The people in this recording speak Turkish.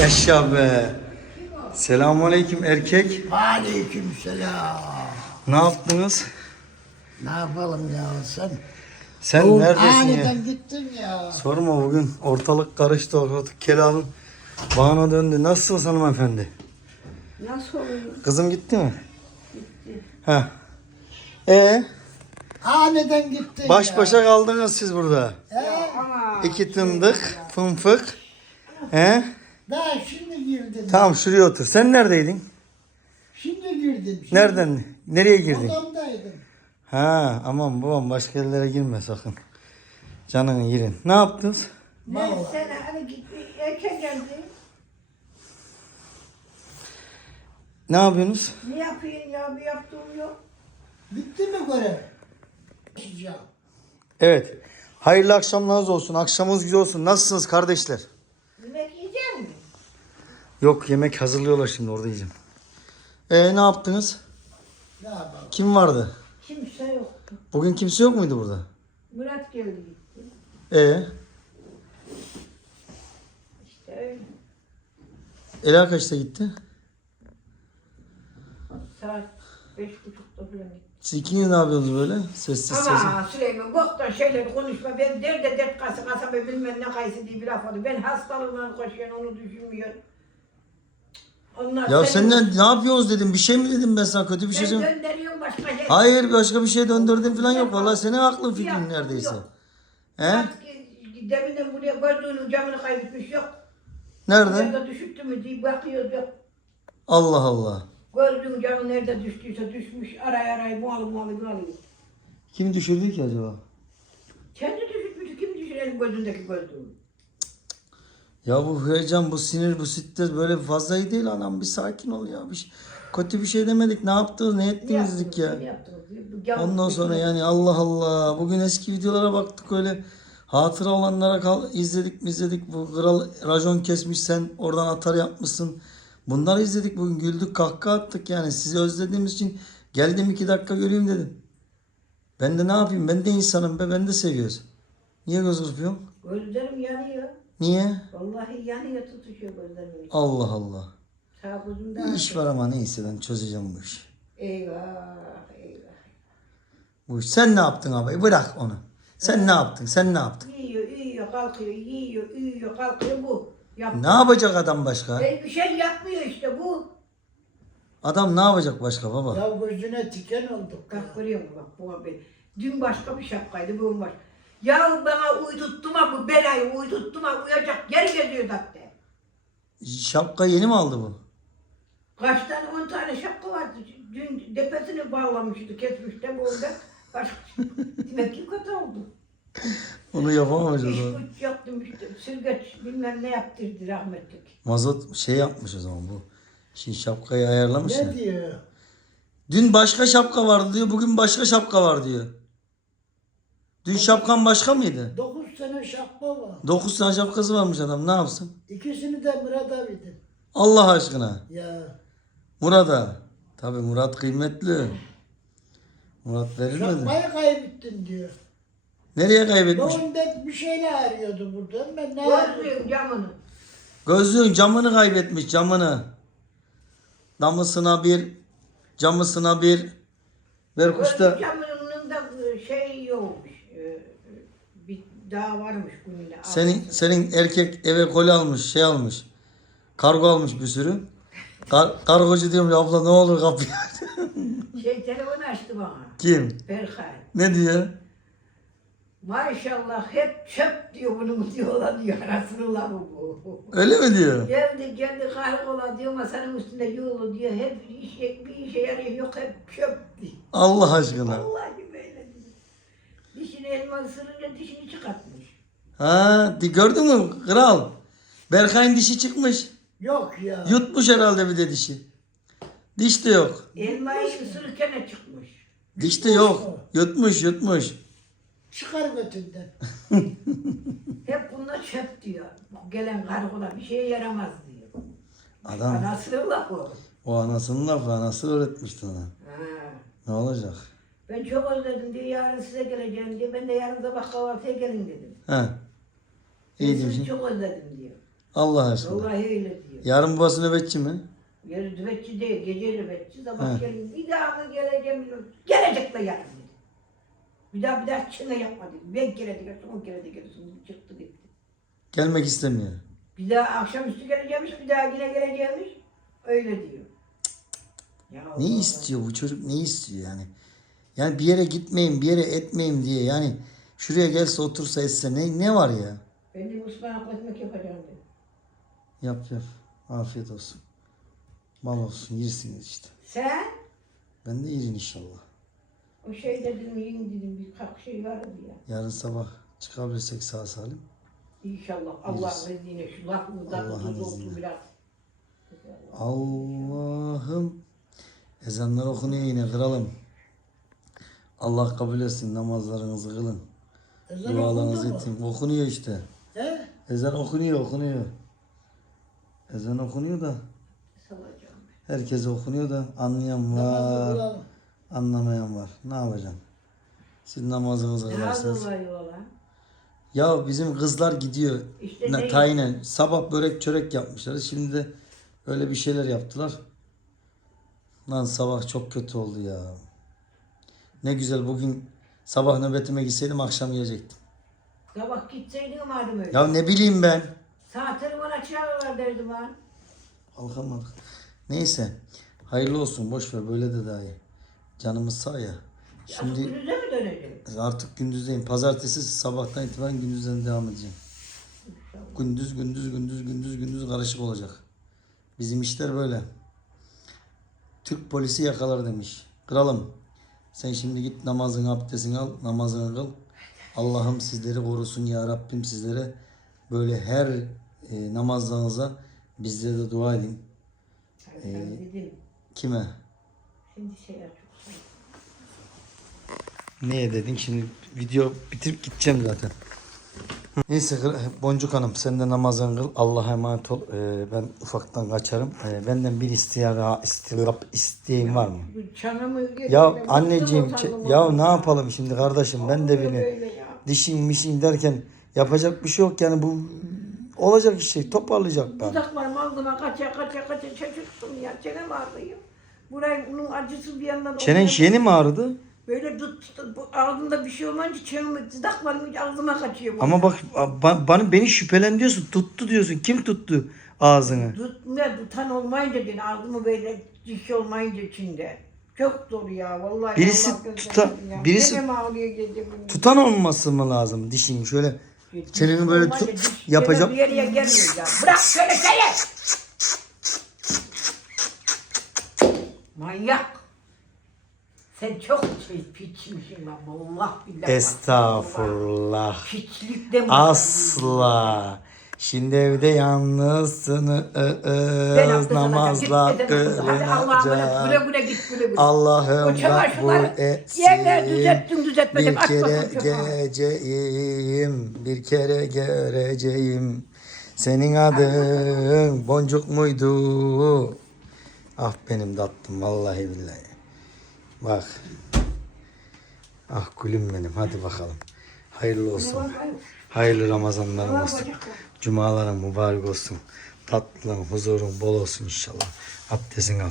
Yaşa be. Selamünaleyküm erkek. Aleyküm selam. Ne yaptınız? Ne yapalım ya sen? Sen Oğlum, neredesin aniden ya? gittin ya. Sorma bugün ortalık karıştı ortalık kelamın bağına döndü. Nasılsınız hanımefendi? Nasıl oluyor? Kızım gitti mi? Gitti. Ha. E Aniden gittin baş ya. başa kaldınız siz burada. He? Ama İki tındık, fınfık. He? Daha şimdi girdin. Tamam şuraya otur. Sen neredeydin? Şimdi girdin. Şimdi Nereden? Nereye girdin? Odamdaydın. Ha aman babam başka yerlere girme sakın. Canını yerin. Ne yaptınız? ne sen hani git erken geldin. Ne yapıyorsunuz? Ne yapıyorsun ya bir yaptığım yok. Bitti mi görev? Ya. Evet. Hayırlı akşamlarınız olsun. Akşamınız güzel olsun. Nasılsınız kardeşler? Yok yemek hazırlıyorlar şimdi orada yiyeceğim. Ee ne yaptınız? Ne yapalım? Kim vardı? Kimse yoktu. Bugün kimse yok muydu burada? Murat geldi gitti. Ee İşte öyle. Ela kaçta gitti? Saat beş buçukta falan gitti. Siz ikiniz ne yapıyorsunuz böyle? Sessiz sessiz. Ama Süleyman boktan şeyleri konuşma. Ben derde dert kası kasabı bilmem ne kayısı diye bir laf oldu. Ben hastalığından koşuyorum onu düşünmüyorum. Onlar Ya sen ne, ne yapıyorsunuz dedim. Bir şey mi dedim ben sana kötü bir şey söyleyeyim. gönderiyorum başka şey. Hayır başka bir şey döndürdüm falan yok. Vallahi senin aklın fikrin Yok, neredeyse. yok. He? Artık deminden buraya gördüğünün camını kaybetmiş yok. Nerede? Nerede düşüktü mü diye bakıyoruz yok. Allah Allah. Gördüğün camı nerede düştüyse düşmüş. Aray aray muhalı muhalı muhalı. Kim düşürdü ki acaba? Kendi düşürtmüş. Kim düşürelim gözündeki gördüğünü? Ya bu heyecan, bu sinir, bu stres böyle fazla iyi değil anam. Bir sakin ol ya. Bir şey, kötü bir şey demedik. Ne yaptınız, ne Ne ettiniz dedik ya. Ondan sonra yani Allah Allah. Bugün eski videolara baktık öyle. Hatıra olanlara kal, izledik mi izledik. Bu kral rajon kesmiş sen oradan atar yapmışsın. Bunları izledik bugün güldük kahkaha attık yani. Sizi özlediğimiz için geldim iki dakika göreyim dedim. Ben de ne yapayım ben de insanım be ben de seviyoruz. Niye göz kırpıyorsun? Gözlerim yanıyor. Niye? Vallahi yanıyor tutuşuyor gözlerim. Allah Allah. Sağ. Bir iş var ama neyse ben çözeceğim bu işi. Eyvah eyvah. Bu iş. Sen ne yaptın abi? Bırak onu. Sen ne yaptın? Sen ne yaptın? Yiyor, yiyor, kalkıyor, yiyor, yiyor, kalkıyor bu. Yap. Ne yapacak adam başka? E, bir şey yapmıyor işte bu. Adam ne yapacak başka baba? Ya gözüne tiken olduk. Bak görüyor musun bak bu abi. Dün başka bir şapkaydı bugün baş. Ya bana uydurttum ha bu belayı uydurttum ha uyacak yer geziyor hatta. Şapka yeni mi aldı bu? Kaç tane on tane şapka vardı. Dün depesini bağlamıştı kesmiş de bu orada. Başka demek ki kötü oldu. Onu yapamamış o İş zaman. güç yaptım işte. Sürgeç bilmem ne yaptırdı rahmetlik. Mazot şey yapmış o zaman bu. Şimdi şapkayı ayarlamış ya. Ne diyor? Dün başka şapka vardı diyor. Bugün başka şapka var diyor. Dün şapkan başka mıydı? Dokuz tane şapka var. 9 tane şapkası varmış adam. Ne yapsın? İkisini de Murat'a verdim. Allah aşkına. Ya. Murat'a. Tabi Murat kıymetli. Murat verilmedi. Şapkayı kaybettin diyor. Nereye kaybetmiş? Babam bir şeyle arıyordu buradan. Ben ne arıyordum? Gözlüğün camını. Gözlüğün camını kaybetmiş camını. Damısına bir, camısına bir. Ver kuşta. Gözlük camının da şey yokmuş. Daha varmış bununla. Senin senin erkek eve koli almış, şey almış. Kargo almış bir sürü. Kar, kargocu diyorum ya abla ne olur kapıyı aç." Şey telefon açtı bana. Kim? Berkay. Ne diyor? Maşallah hep çöp diyor bunu diyorlar diyor. Lafı bu. Öyle mi diyor? Geldi geldi karakola diyor masanın üstünde yolu diyor. Hep işe, bir işe yarıyor yok hep çöp diyor. Allah aşkına. Diyor. Dişini elma ısırınca dişini çıkartmış. Ha, di gördün mü kral? Berkay'ın dişi çıkmış. Yok ya. Yutmuş herhalde bir de dişi. Diş de yok. Elmayı ısırırken de çıkmış. Diş de yok. Yutmuş yutmuş. Çıkar götünden. Hep bunlar çöp diyor. Gelen karakola bir şeye yaramaz diyor. Adam Anasının lafı. o anasının lafı anası öğretmişti ona. Ha. Ne olacak? Ben çok özledim diyor. Yarın size geleceğim diyor. Ben de yarın sabah kahvaltıya gelin dedim. Ha. Ben İyi sizi demişsin. çok özledim diyor. Allah aşkına. Vallahi öyle diyor. Yarın babası nöbetçi mi? Yarın nöbetçi değil, gece nöbetçi. Sabah gelin bir daha mı geleceğim bilmiyorum. Gelecek de yarın dedi. Bir daha bir daha çene yapma dedi. Ben kere de gelsin, on kere de gelsin. Çıktı gitti. Gelmek istemiyor. Bir daha akşamüstü geleceğimiz, bir daha yine geleceğimiz. Öyle diyor. Ya Ne Allah. istiyor bu çocuk ne istiyor yani? Yani bir yere gitmeyeyim, bir yere etmeyeyim diye yani şuraya gelse otursa etse ne ne var ya? Ben de ıspanak ekmek yapacağım dedi. Yap yap. Afiyet olsun. Mal olsun yersiniz işte. Sen? Ben de yerim inşallah. O şey dedim, yiyin dedim, bir kalk şey vardı ya. Yarın sabah çıkabilirsek sağ salim. İnşallah Allah'ın izniyle şu lafımızdan Allah'ın olsun biraz. Allah'ım. Ezanlar okunuyor yine kralım. Allah kabul etsin namazlarınızı kılın. Ezan Dualarınızı okundu mu? ettin. Okunuyor işte. He? Ezan okunuyor okunuyor. Ezan okunuyor da Salacağım. herkese okunuyor da anlayan Namazı var, kılalım. anlamayan var. Ne yapacaksın? Siz namazınızı kılarsınız. yola? Ya bizim kızlar gidiyor. İşte Ne, ne- tayinen. Sabah börek çörek yapmışlar. Şimdi de öyle bir şeyler yaptılar. Lan sabah çok kötü oldu ya. Ne güzel bugün sabah nöbetime gitseydim akşam yiyecektim. Sabah gitseydin madem öyle. Ya ne bileyim ben. Saatleri bana çağırırlar derdim ha. Kalkamadık. Neyse. Hayırlı olsun. Boş ver. Böyle de daha iyi. Canımız sağ ya. Şimdi... Şimdi Günüze mi döneceğim? artık gündüzdeyim. Pazartesi sabahtan itibaren gündüzden devam edeceğim. Gündüz gündüz gündüz gündüz gündüz karışık olacak. Bizim işler böyle. Türk polisi yakalar demiş. Kralım sen şimdi git namazını abdestini al namazını kıl. Allah'ım sizleri korusun ya Rabbim sizlere böyle her e, namazlarınıza bizlere de dua edin. Ben dedim. Kime? Şimdi şey çok Neye dedin? Şimdi video bitirip gideceğim zaten. Neyse Boncuk Hanım sen de namazını kıl. Allah'a emanet ol. Ee, ben ufaktan kaçarım. Ee, benden bir istiyara, istirap isteğin var mı? Ya anneciğim ya ne yapalım şimdi kardeşim ben de beni dişin mişin derken yapacak bir şey yok yani bu olacak bir şey toparlayacak ben. Dudaklarım ağzıma kaça kaça kaça şaşırttım ya. Çenem ağrıyor. Burayı bunun acısı bir yandan. Çenen yeni mi ağrıdı? Böyle tut, tut- bu ağzımda bir şey olmayınca çenemi, dudaklarım ağzıma kaçıyor. bu. Ama bak ba- bana beni şüphelen diyorsun tuttu diyorsun kim tuttu ağzını? Tutmuyor, tutan olmayınca değil, ağzımı böyle diş olmayınca içinde. Çok zor ya vallahi. Birisi Allah göstermesin tuta- ya. birisi- gece gündüz. Tutan olması mı lazım dişin şöyle çeneni böyle olmayınca tut- diş yapacağım. Bir yere gelmiyor ya. Bırak şöyle seni. Manyak. Sen çok şey piçmişsin lan Allah billah. Estağfurullah. Piçlik de mi? Asla. Şimdi evde yalnızsınız namazla güle. Allah'ım kabul etsin. Bir kere geleceğim, bir kere göreceğim. Senin adın boncuk muydu? Ah benim tatlım vallahi billahi. Bak. Ah gülüm benim hadi bakalım. Hayırlı olsun. Hayırlı Ramazanların olsun. Cumaların mübarek olsun. Tatlılığın, huzurun bol olsun inşallah. Abdestini al.